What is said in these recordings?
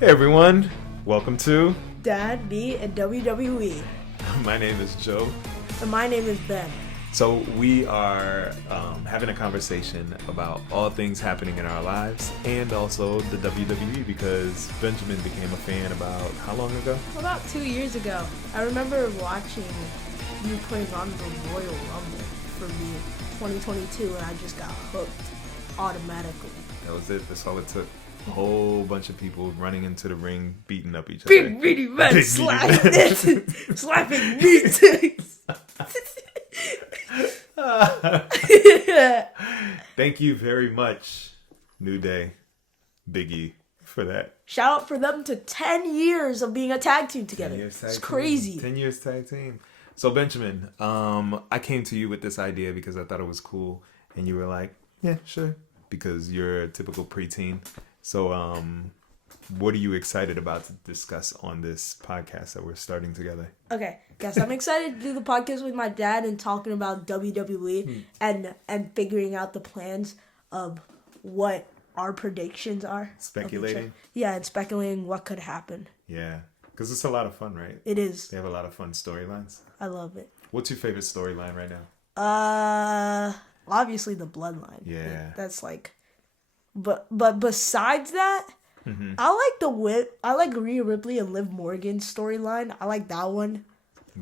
Hey everyone, welcome to Dad, me, and WWE. My name is Joe. And my name is Ben. So we are having a conversation about all things happening in our lives and also the WWE because Benjamin became a fan about how long ago? About 2 years ago. I remember watching you putting on the Royal Rumble for me 2022 and I just got hooked automatically. That was it. That's all it took. A whole bunch of people running into the ring, beating up each other. Big meaty men slapping meat. Thank you very much, New Day, Big E, for that. Shout out for them to 10 years of being a tag team together. It's crazy. 10 years tag team. So Benjamin, I came to you with this idea because I thought it was cool, and you were like, yeah, sure, because you're a typical preteen. So what are you excited about to discuss on this podcast that we're starting together? Okay, guys, I'm excited to do the podcast with my dad and talking about WWE and figuring out the plans of what our predictions are. Speculating? Yeah, and speculating what could happen. Yeah, because it's a lot of fun, right? It is. They have a lot of fun storylines. I love it. What's your favorite storyline right now? Obviously the Bloodline. Yeah. That's like, but besides that, I like Rhea Ripley and Liv Morgan's storyline. I like that one.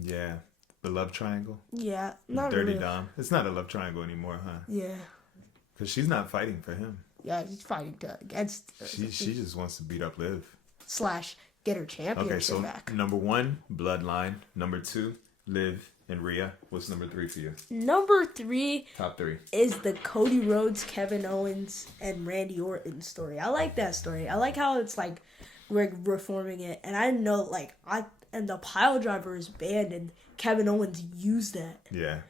Yeah. The love triangle? Yeah. Not Dirty really. Dom. It's not a love triangle anymore, huh? Yeah. Because she's not fighting for him. Yeah, she's fighting against... She just wants to beat up Liv. / get her championship back. Number 1, Bloodline. Number 2, Liv and Rhea. What's number 3 for you? Number 3... Top 3. Is the Cody Rhodes, Kevin Owens, and Randy Orton story. I like that story. I like how it's like we're reforming it. And I know and the pile driver is banned and Kevin Owens used that. Yeah.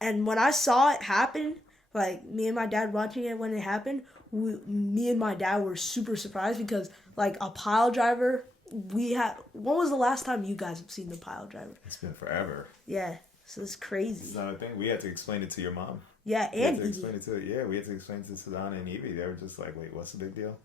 And when I saw it happen, like me and my dad watching it when it happened, me and my dad were super surprised because like a pile driver, when was the last time you guys have seen the pile driver? It's been forever. Yeah, so it's crazy. It's not a thing. We had to explain it to your mom. Yeah, and we had to explain it to Sedana and Evie. They were just like, wait, what's the big deal?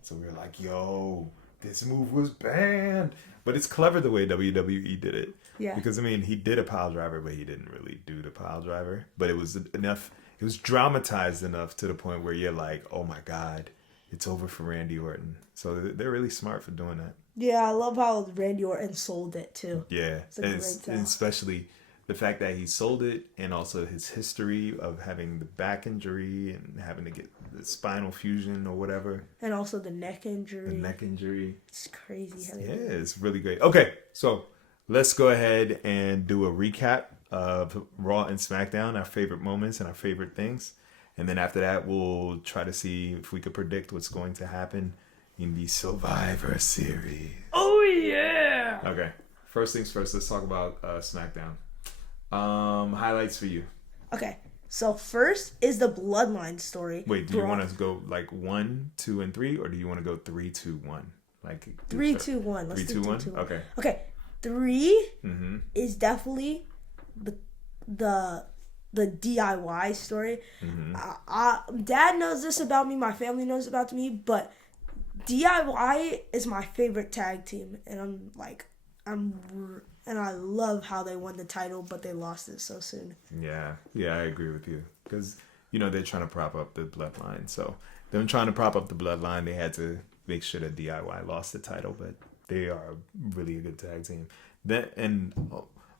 So we were like, yo, this move was banned. But it's clever the way WWE did it. Yeah. Because, I mean, he did a pile driver, but he didn't really do the pile driver. But it was enough, it was dramatized enough to the point where you're like, oh my God, it's over for Randy Orton. So they're really smart for doing that. Yeah, I love how Randy Orton sold it too. Yeah, and especially the fact that he sold it and also his history of having the back injury and having to get the spinal fusion or whatever. And also the neck injury. It's crazy. Yeah, it's really great. Okay, so let's go ahead and do a recap of Raw and SmackDown, our favorite moments and our favorite things. And then after that, we'll try to see if we could predict what's going to happen in the Survivor Series. Oh, yeah! Okay. First things first, let's talk about SmackDown. Highlights for you. Okay. So first is the Bloodline story. Wait, do you want to go like 1, 2, and 3, or do you want to go 3, 2, 1? Like 3, 2, 1. Let's 3, 2, 1? Okay. Okay. 3 is definitely the DIY story. Dad knows this about me. My family knows about me, but DIY is my favorite tag team, and and I love how they won the title, but they lost it so soon. Yeah, I agree with you because they're trying to prop up the Bloodline. So them trying to prop up the Bloodline, they had to make sure that DIY lost the title, but they are really a good tag team.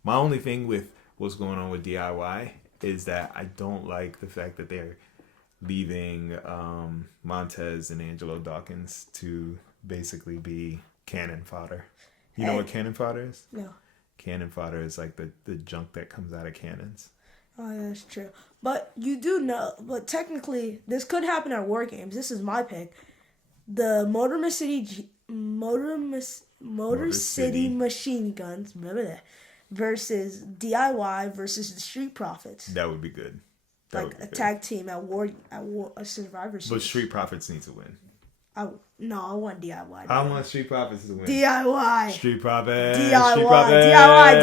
My only thing with what's going on with DIY is that I don't like the fact that they're leaving Montez and Angelo Dawkins to basically be cannon fodder. You know what cannon fodder is? No. Cannon fodder is like the junk that comes out of cannons. Oh, yeah, that's true. But you do know, but technically, this could happen at War Games. This is my pick. The Motor City Machine Guns, remember that, versus DIY versus the Street Profits. That would be good. Tag team at a Survivor Series. But Street Profits need to win. I want DIY. I want Street Profits to win. DIY. Street Profits. DIY.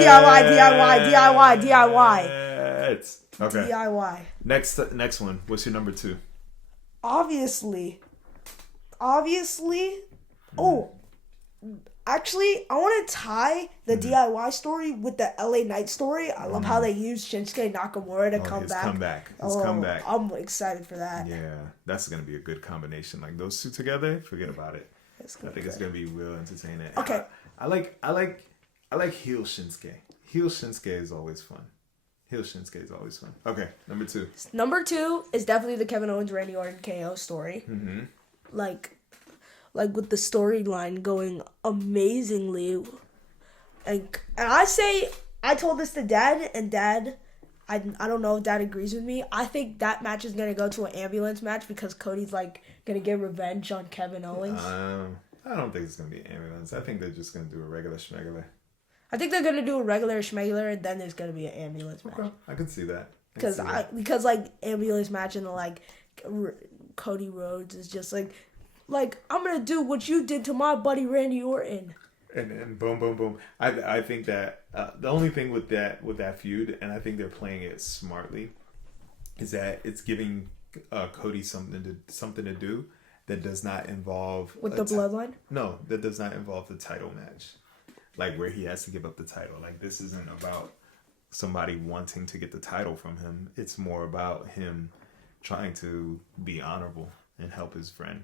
Okay. DIY. Next one. What's your number 2? Obviously. Oh, Actually, I want to tie the DIY story with the LA Knight story. I love how they used Shinsuke Nakamura to come back. His comeback. I'm excited for that. Yeah, that's gonna be a good combination. Like those two together, forget about it. I think it's gonna be real entertaining. Okay. I like heel Shinsuke. Heel Shinsuke is always fun. Okay, number 2. Number 2 is definitely the Kevin Owens Randy Orton KO story. Mm-hmm. Like with the storyline going amazingly, and I told this to Dad, and Dad, I don't know if Dad agrees with me. I think that match is gonna go to an ambulance match because Cody's like gonna get revenge on Kevin Owens. I don't think it's gonna be an ambulance. I think they're just gonna do a regular schmegular. I think they're gonna do a regular schmegular, and then there's gonna be an ambulance match. Okay, I can see that. Because like ambulance match and like Cody Rhodes is just like I'm gonna do what you did to my buddy Randy Orton. And boom, boom, boom. I think that the only thing with that feud, and I think they're playing it smartly, is that it's giving Cody something to do that does not involve with the bloodline. No, that does not involve the title match, like where he has to give up the title. Like this isn't about somebody wanting to get the title from him. It's more about him trying to be honorable and help his friend.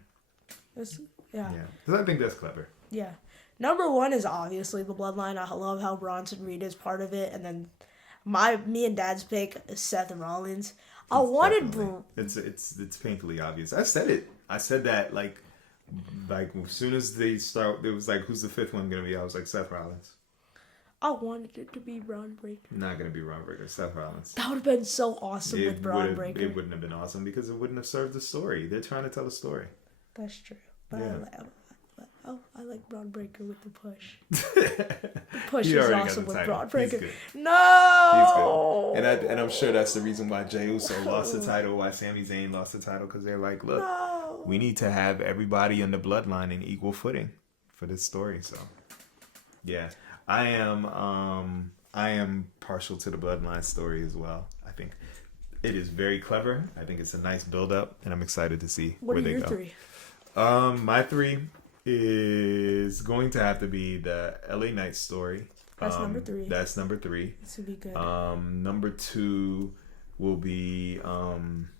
Yeah. Because I think that's clever. Yeah. Number 1 is obviously the bloodline. I love how Bronson Reed is part of it, and then me and Dad's pick is Seth Rollins. It's painfully obvious. I said it. I said that like as soon as they start, it was like, who's the 5th one gonna be? I was like, Seth Rollins. I wanted it to be Braun Breaker. Not gonna be Braun Breaker. Seth Rollins. That would have been so awesome with Braun Breaker. It wouldn't have been awesome because it wouldn't have served the story. They're trying to tell a story. That's true. But yeah. I like Braun Breaker with the push. The push is awesome with Braun Breaker. No! He's good. And I'm sure that's the reason why Jey Uso lost the title, why Sami Zayn lost the title, because they're like, look, we need to have everybody in the bloodline in equal footing for this story. So, yeah, I am partial to the bloodline story as well. I think it is very clever. I think it's a nice build up, and I'm excited to see where they go. What are your 3? My 3 is going to have to be the LA Knight story. That's number 3. That's number 3. This would be good. Number 2 will be number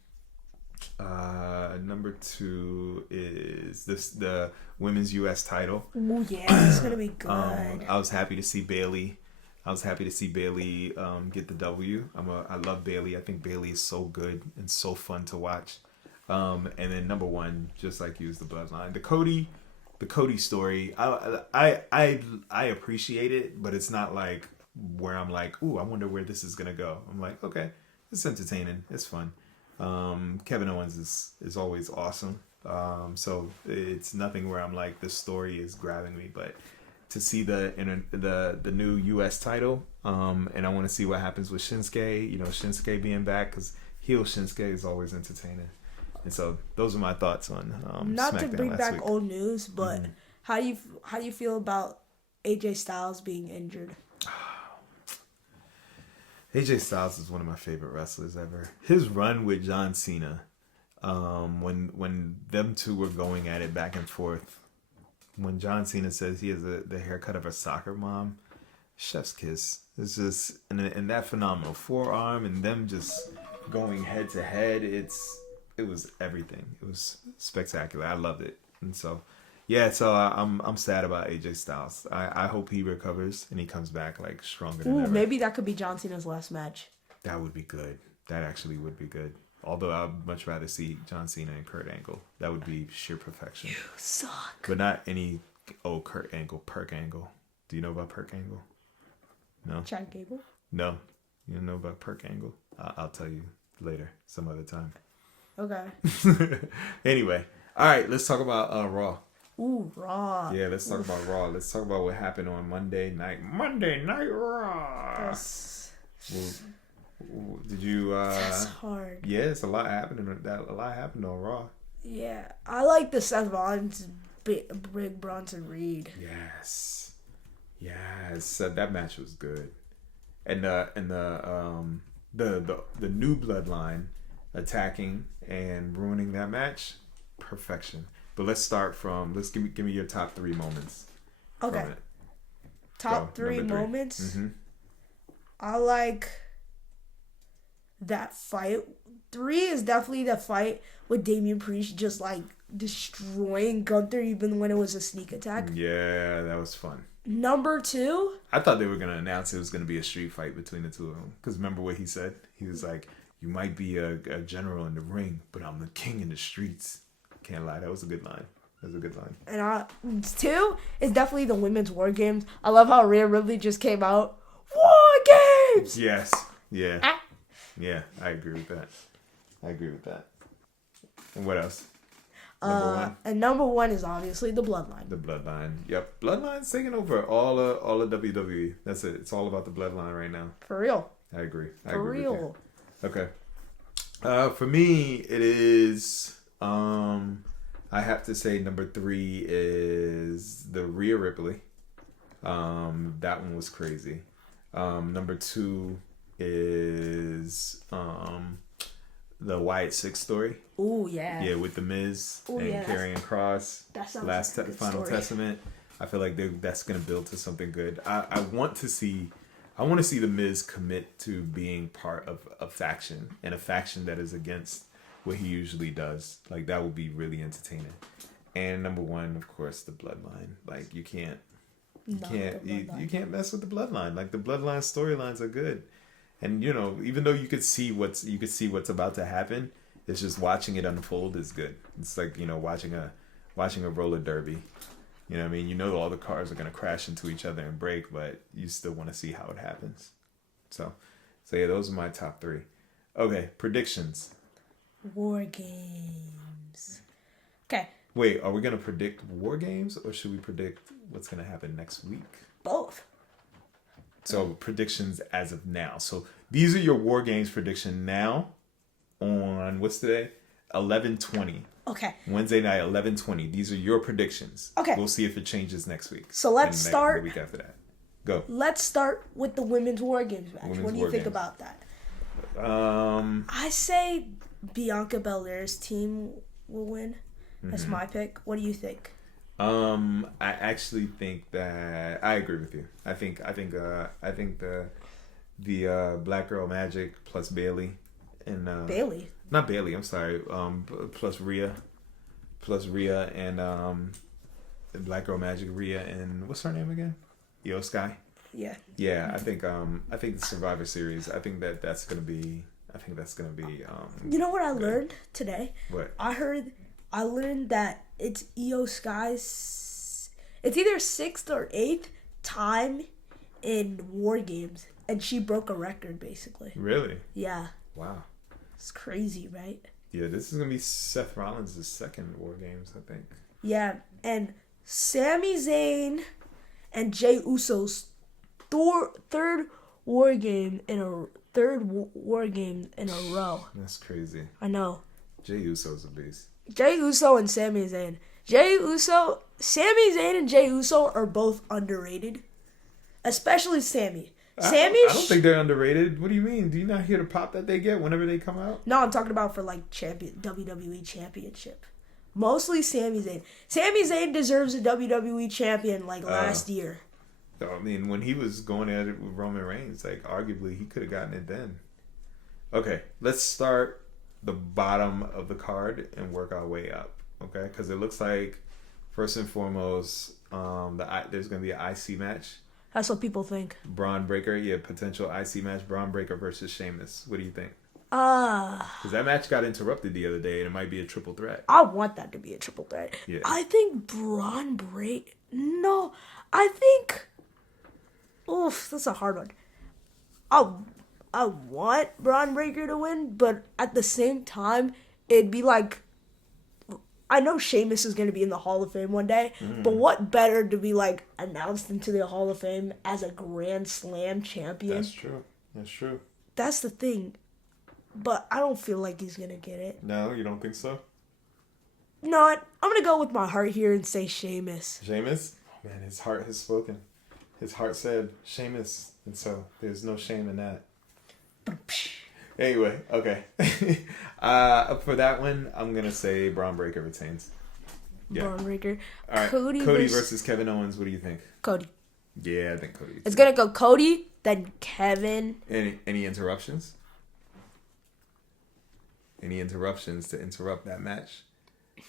2 is the women's US title. Oh yeah, it's gonna be good. I was happy to see Bayley get the W. I love Bayley. I think Bayley is so good and so fun to watch. And then number 1, just like you, is the bloodline. The Cody story, I appreciate it, but it's not like where I'm like, ooh, I wonder where this is gonna go. I'm like, okay, it's entertaining, it's fun. Kevin Owens is always awesome. So it's nothing where I'm like, this story is grabbing me, but to see the new US title, and I want to see what happens with Shinsuke. Shinsuke being back, because heel Shinsuke is always entertaining. And so those are my thoughts on not SmackDown to bring back week. old news, but how do you feel about AJ Styles being injured? AJ Styles is one of my favorite wrestlers ever. His run with John Cena, when them two were going at it back and forth, when John Cena says he has the haircut of a soccer mom, chef's kiss. It's just and that phenomenal forearm and them just going head to head. It was everything. It was spectacular. I loved it. And so, yeah. So I'm sad about AJ Styles. I hope he recovers and he comes back like stronger than ever. Maybe that could be John Cena's last match. That would be good. That actually would be good. Although I'd much rather see John Cena and Kurt Angle. That would be sheer perfection. You suck. But not any Kurt Angle, Perk Angle. Do you know about Perk Angle? No. Chad Gable? No. You don't know about Perk Angle? I'll tell you later, some other time. Okay. Anyway, all right, let's talk about Raw. Ooh, Raw. Yeah, let's talk about Raw. Let's talk about what happened on Monday Night Raw. Yes. Well, did you? That's hard. Yeah, it's a lot happening. A lot happened on Raw. Yeah, I like the Seth Rollins, Big Bronson Reed. Yes. That match was good, and the new bloodline attacking and ruining that match, perfection. But let's start from give me your top 3 moments Okay. from it. Top Go, three number three. moments. Mm-hmm. I like that fight. 3 is definitely the fight with Damian Priest just like destroying Gunther even when it was a sneak attack. Yeah, that was fun. Number 2. I thought they were going to announce it was going to be a street fight between the two of them. Because remember what he said? He was like, you might be a general in the ring, but I'm the king in the streets. Can't lie. That was a good line. That was a good line. And 2 is definitely the women's war games. I love how Rhea Ripley just came out. War games! Yes. Yeah. Yeah, I agree with that. And what else? Number one? And number 1 is obviously the Bloodline. The Bloodline. Yep. Bloodline's taking over all of WWE. That's it. It's all about the Bloodline right now. For real. I agree. For real. Okay. For me, it is. I have to say number 3 is the Rhea Ripley. That one was crazy. Number 2 is the Wyatt Six story. Oh yeah. Yeah, with the Miz and Karrion Kross. That sounds Last like a good Final story. Testament. I feel like that's gonna build to something good. I want to see the Miz commit to being part of a faction, and a faction that is against what he usually does. Like, that would be really entertaining. And number 1, of course, the Bloodline. Like, you can't mess with the Bloodline. Like, the Bloodline storylines are good. And, you know, even though you could see what's about to happen, it's just watching it unfold is good. It's like, you know, watching a roller derby. You know what I mean? You know all the cars are going to crash into each other and break, but you still want to see how it happens. So yeah, those are my top 3. Okay, predictions. War games. Okay. Wait, are we going to predict war games, or should we predict what's going to happen next week? Both. So predictions as of now. So these are your war games prediction now on, what's today? 11/20. Okay. Wednesday night, 11/20. These are your predictions. Okay. We'll see if it changes next week. So let's And start. the week after that. Go. Let's start with the women's war games match. Women's What do you war think games. about that? I say Bianca Belair's team will win. That's my pick. What do you think? I actually think that I agree with you. I think the Black Girl Magic plus Bailey and Bailey. Not Bailey. I'm sorry. Plus Rhea and Black Girl Magic, Rhea, and what's her name again? Io Sky. Yeah. Yeah, I think the Survivor Series. I think that's gonna be. You know what I learned today? What? I learned that it's Io Sky's. It's either 6th or 8th time in War Games, and she broke a record basically. Really? Yeah. Wow. It's crazy, right? Yeah, this is gonna be Seth Rollins' second War Games, I think. Yeah, and Sami Zayn and Jey Uso's third war game in a row. That's crazy. I know. Jey Uso's a beast. Jey Uso and Sami Zayn. Sami Zayn and Jey Uso are both underrated, especially Sami. I don't think they're underrated. What do you mean? Do you not hear the pop that they get whenever they come out? No, I'm talking about for like WWE Championship. Mostly Sami Zayn. Sami Zayn deserves a WWE champion like last year. I mean, when he was going at it with Roman Reigns, like, arguably he could have gotten it then. Okay, let's start the bottom of the card and work our way up. Okay, because it looks like first and foremost, there's going to be an IC match. That's what people think. Braun Breaker, potential IC match. Braun Breaker versus Sheamus. What do you think? Because that match got interrupted the other day, and it might be a triple threat. I want that to be a triple threat. Yeah. I think Braun Breaker. No, I think. Oof, that's a hard one. I want Braun Breaker to win, but at the same time, it'd be like. I know Sheamus is going to be in the Hall of Fame one day, but what better to be like announced into the Hall of Fame as a Grand Slam champion? That's true. That's the thing. But I don't feel like he's going to get it. No, you don't think so? No, I'm going to go with my heart here and say Sheamus. Sheamus? Oh, man, his heart has spoken. His heart said Sheamus, and so there's no shame in that. Anyway, okay. For that one, I'm going to say Braun Breaker retains. Yeah. Bone Breaker. All right. Cody versus Kevin Owens. What do you think? Cody. Yeah, I think Cody. It's gonna go Cody, then Kevin. Any interruptions? Any interruptions to interrupt that match?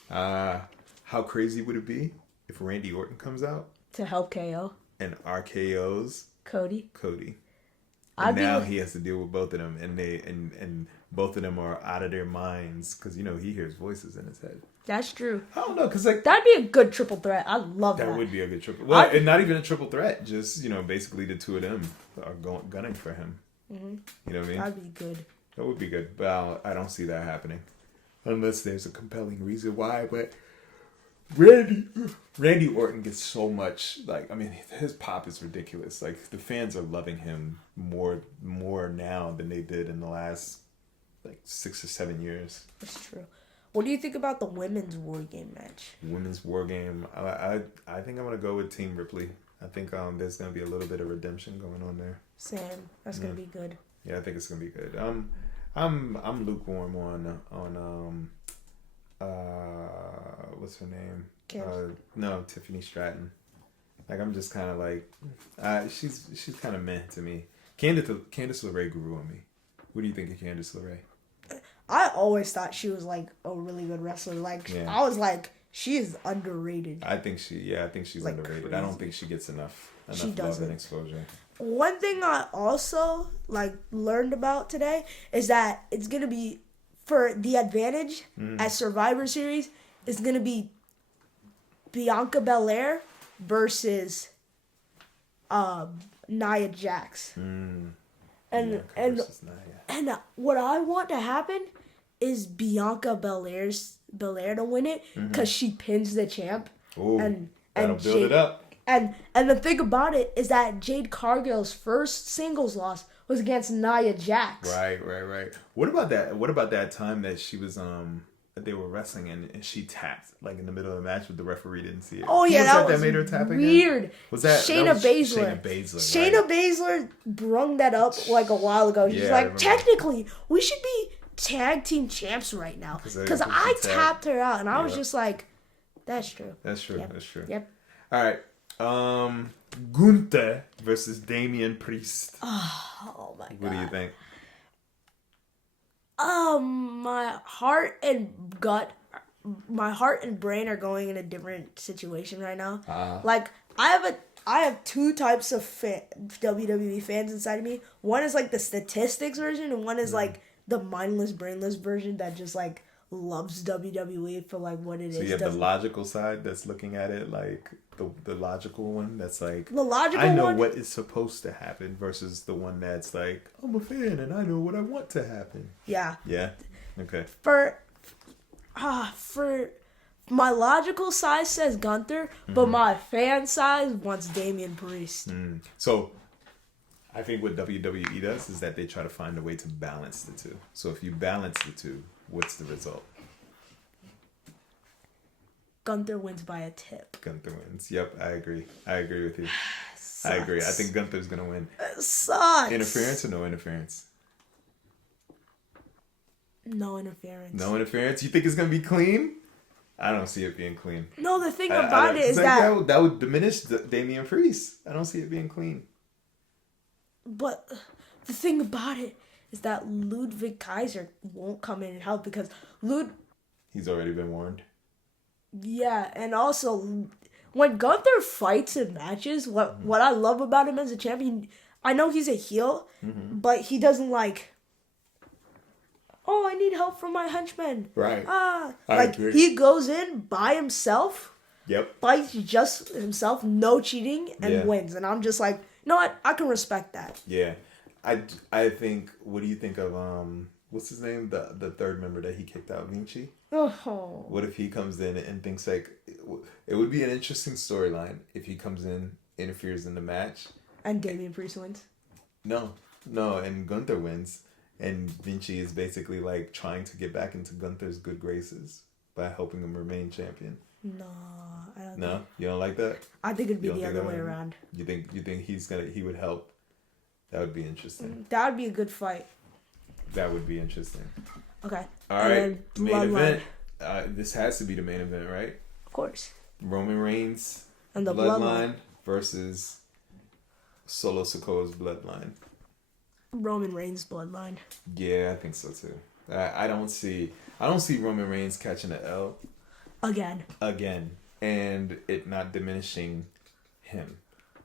How crazy would it be if Randy Orton comes out To help KO. and RKO's Cody. And now he has to deal with both of them, and and both of them are out of their minds because he hears voices in his head. That's true. I don't know, because like that'd be a good triple threat. I love that. That would be a good triple. Well, and not even a triple threat. Just basically the two of them are gunning for him. Mm-hmm. You know what I mean? That'd be good. That would be good, but I don't see that happening unless there's a compelling reason why. But Randy Orton gets so much, his pop is ridiculous. Like, the fans are loving him more now than they did in the last 6 or 7 years. That's true. What do you think about the women's War Game match? Women's War Game, I think I'm gonna go with Team Ripley. I think there's gonna be a little bit of redemption going on there. Same. That's gonna be good. Yeah, I think it's gonna be good. I'm lukewarm on what's her name? No, Tiffany Stratton. I'm just kind of she's kind of meh to me. Candice LeRae grew on me. What do you think of Candice LeRae? I always thought she was a really good wrestler. I was she is underrated. I think she's underrated. Crazy. I don't think she gets enough love and exposure. One thing I also learned about today is that it's gonna be for the advantage at Survivor Series. It's gonna be Bianca Belair versus Nia Jax. And what I want to happen is Bianca Belair to win it because she pins the champ. Ooh, and that'll build it up. And the thing about it is that Jade Cargill's first singles loss was against Nia Jax. Right. What about that time that she was they were wrestling and she tapped in the middle of the match, but the referee didn't see it? Oh yeah, that made her tap weird. Again? Was that Shayna Baszler? Shayna Baszler brung that up a while ago. She's technically we should be tag team champs right now because I tapped her out and I was just that's true. That's true. Yep. That's true. Yep. All right. Gunther versus Damian Priest. Oh my god. What do you think? My heart and brain are going in a different situation right now. I have two types of WWE fans inside of me. One is the statistics version, and one is the mindless, brainless version that just loves WWE for what it is. So you have the logical side that's looking at it the logical one that's the logical I know one, what is supposed to happen versus the one that's I'm a fan and I know what I want to happen. Yeah. Yeah. Okay. For my logical side says Gunther, but my fan side wants Damian Priest. So I think what WWE does is that they try to find a way to balance the two. So if you balance the two, what's the result? Gunther wins by a tip. Gunther wins. Yep, I agree. I agree with you. I agree. I think Gunther's going to win. It sucks. Interference or no interference? No interference. No interference? You think it's going to be clean? I don't see it being clean. No, the thing about it is that would diminish Damian Priest. I don't see it being clean. But the thing about it is that Ludwig Kaiser won't come in and help because He's already been warned. Yeah, and also when Gunther fights in matches, what I love about him as a champion, I know he's a heel, but he doesn't I need help from my henchmen. Right. I agree. He goes in by himself. Yep. Fights just himself, no cheating, and wins. And I'm just you know what? I can respect that. Yeah. I think, what do you think of, what's his name? The third member that he kicked out, Vinci? Oh. What if he comes in and thinks it would be an interesting storyline if he comes in, interferes in the match. And Damian Priest wins? No, and Gunther wins. And Vinci is basically trying to get back into Gunther's good graces by helping him remain champion. No, I don't. No, you don't like that? I think it'd be the other way around. You think he would help? That would be interesting. That would be a good fight. That would be interesting. Okay. All right. Main event. This has to be the main event, right? Of course. Roman Reigns And the bloodline versus Solo Sikoa's bloodline. Roman Reigns bloodline. Yeah, I think so too. I don't see Roman Reigns catching an L again, and it not diminishing him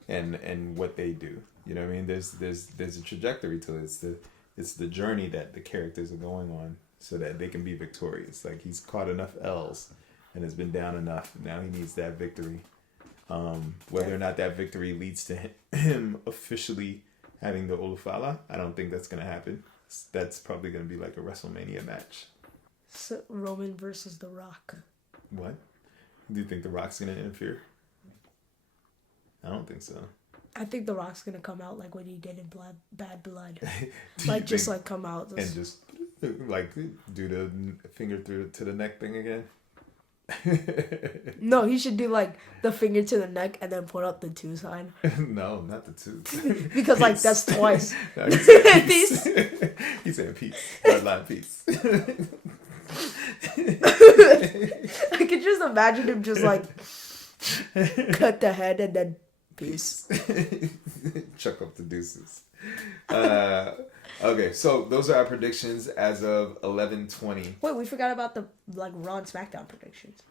and what they do. You know what I mean? There's a trajectory to it. It's the journey that the characters are going on so that they can be victorious. Like, he's caught enough L's and has been down enough. Now he needs that victory. Whether or not that victory leads to him officially having the Olufala, I don't think that's going to happen. That's probably going to be like a WrestleMania match. So Roman versus The Rock. What? Do you think The Rock's going to interfere? I don't think so. I think The Rock's going to come out like what he did in Bad Blood. Like, just like come out. And just like do the finger through to the neck thing again? No, he should do like the finger to the neck and then put up the 2 sign. No, not the 2. Because like that's twice. No, he's saying peace. He's saying peace. Bloodline peace. I could just imagine him just like cut the head and then peace. Chuck up the deuces. Okay, so those are our predictions as of 11:20. Wait, we forgot about the like Raw and SmackDown predictions.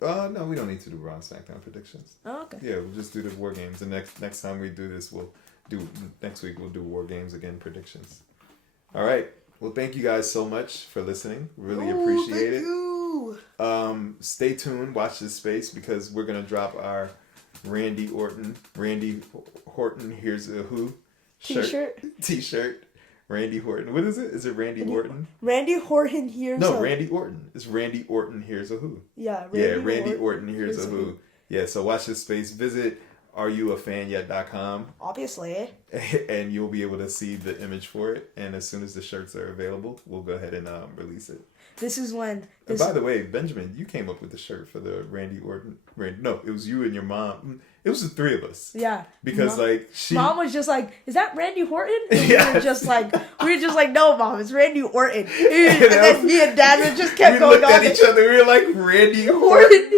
No, we don't need to do Raw and SmackDown predictions. Oh, okay. Yeah, we'll just do the War Games. And next time we do this, next week we'll do War Games again predictions. All right. Well, thank you guys so much for listening. Really appreciate it. You. Stay tuned. Watch this space because we're gonna drop our Randy Orton, Here's a Who T-shirt. Randy Orton. What is it? Is it Randy Orton? Randy Orton here's No, Randy Orton. It's Randy Orton Here's a Who. Yeah, Randy Orton Here's a Who. Yeah, so watch this space. Visit areyouafanyet.com. Obviously. And you'll be able to see the image for it. And as soon as the shirts are available, we'll go ahead and release it. This is when... And by the way, Benjamin, you came up with the shirt for the Randy Orton... No, it was you and your mom. It was the 3 of us. Yeah. Because Mom was just like, is that Randy Orton? And we were just like, no, Mom, it's Randy Orton. And then me and Dad just kept going on. We looked at each other. We were like, Randy Orton.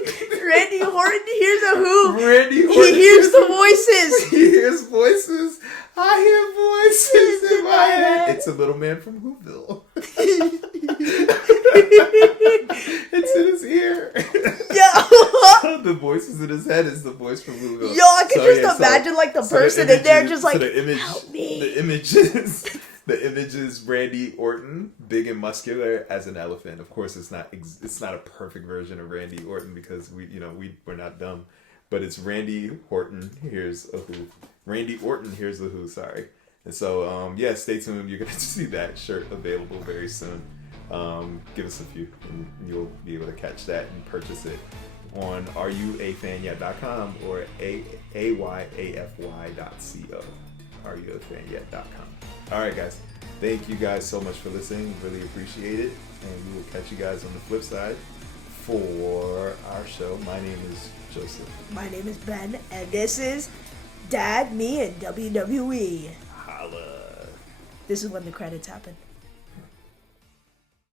Randy Orton hears a who. Randy Orton. He hears the voices. He hears voices. I hear voices in my head. It's a little man from Whoville. It's in his ear. Yeah. The voices in his head is the voice from Whoville. Yo, I could imagine like the person in there just like, help me. The image is Randy Orton, big and muscular as an elephant. Of course, it's not a perfect version of Randy Orton because we're not dumb, but it's Randy Orton Here's a Who. Randy Orton Here's a Who. Sorry. And so stay tuned. You're gonna see that shirt available very soon. Give us a few, and you'll be able to catch that and purchase it on areyouafanyet.com or ayafy.co. areyouafanyet.com. All right, guys. Thank you guys so much for listening. Really appreciate it. And we will catch you guys on the flip side for our show. My name is Joseph. My name is Ben. And this is Dad, Me, and WWE. Holla. This is when the credits happen.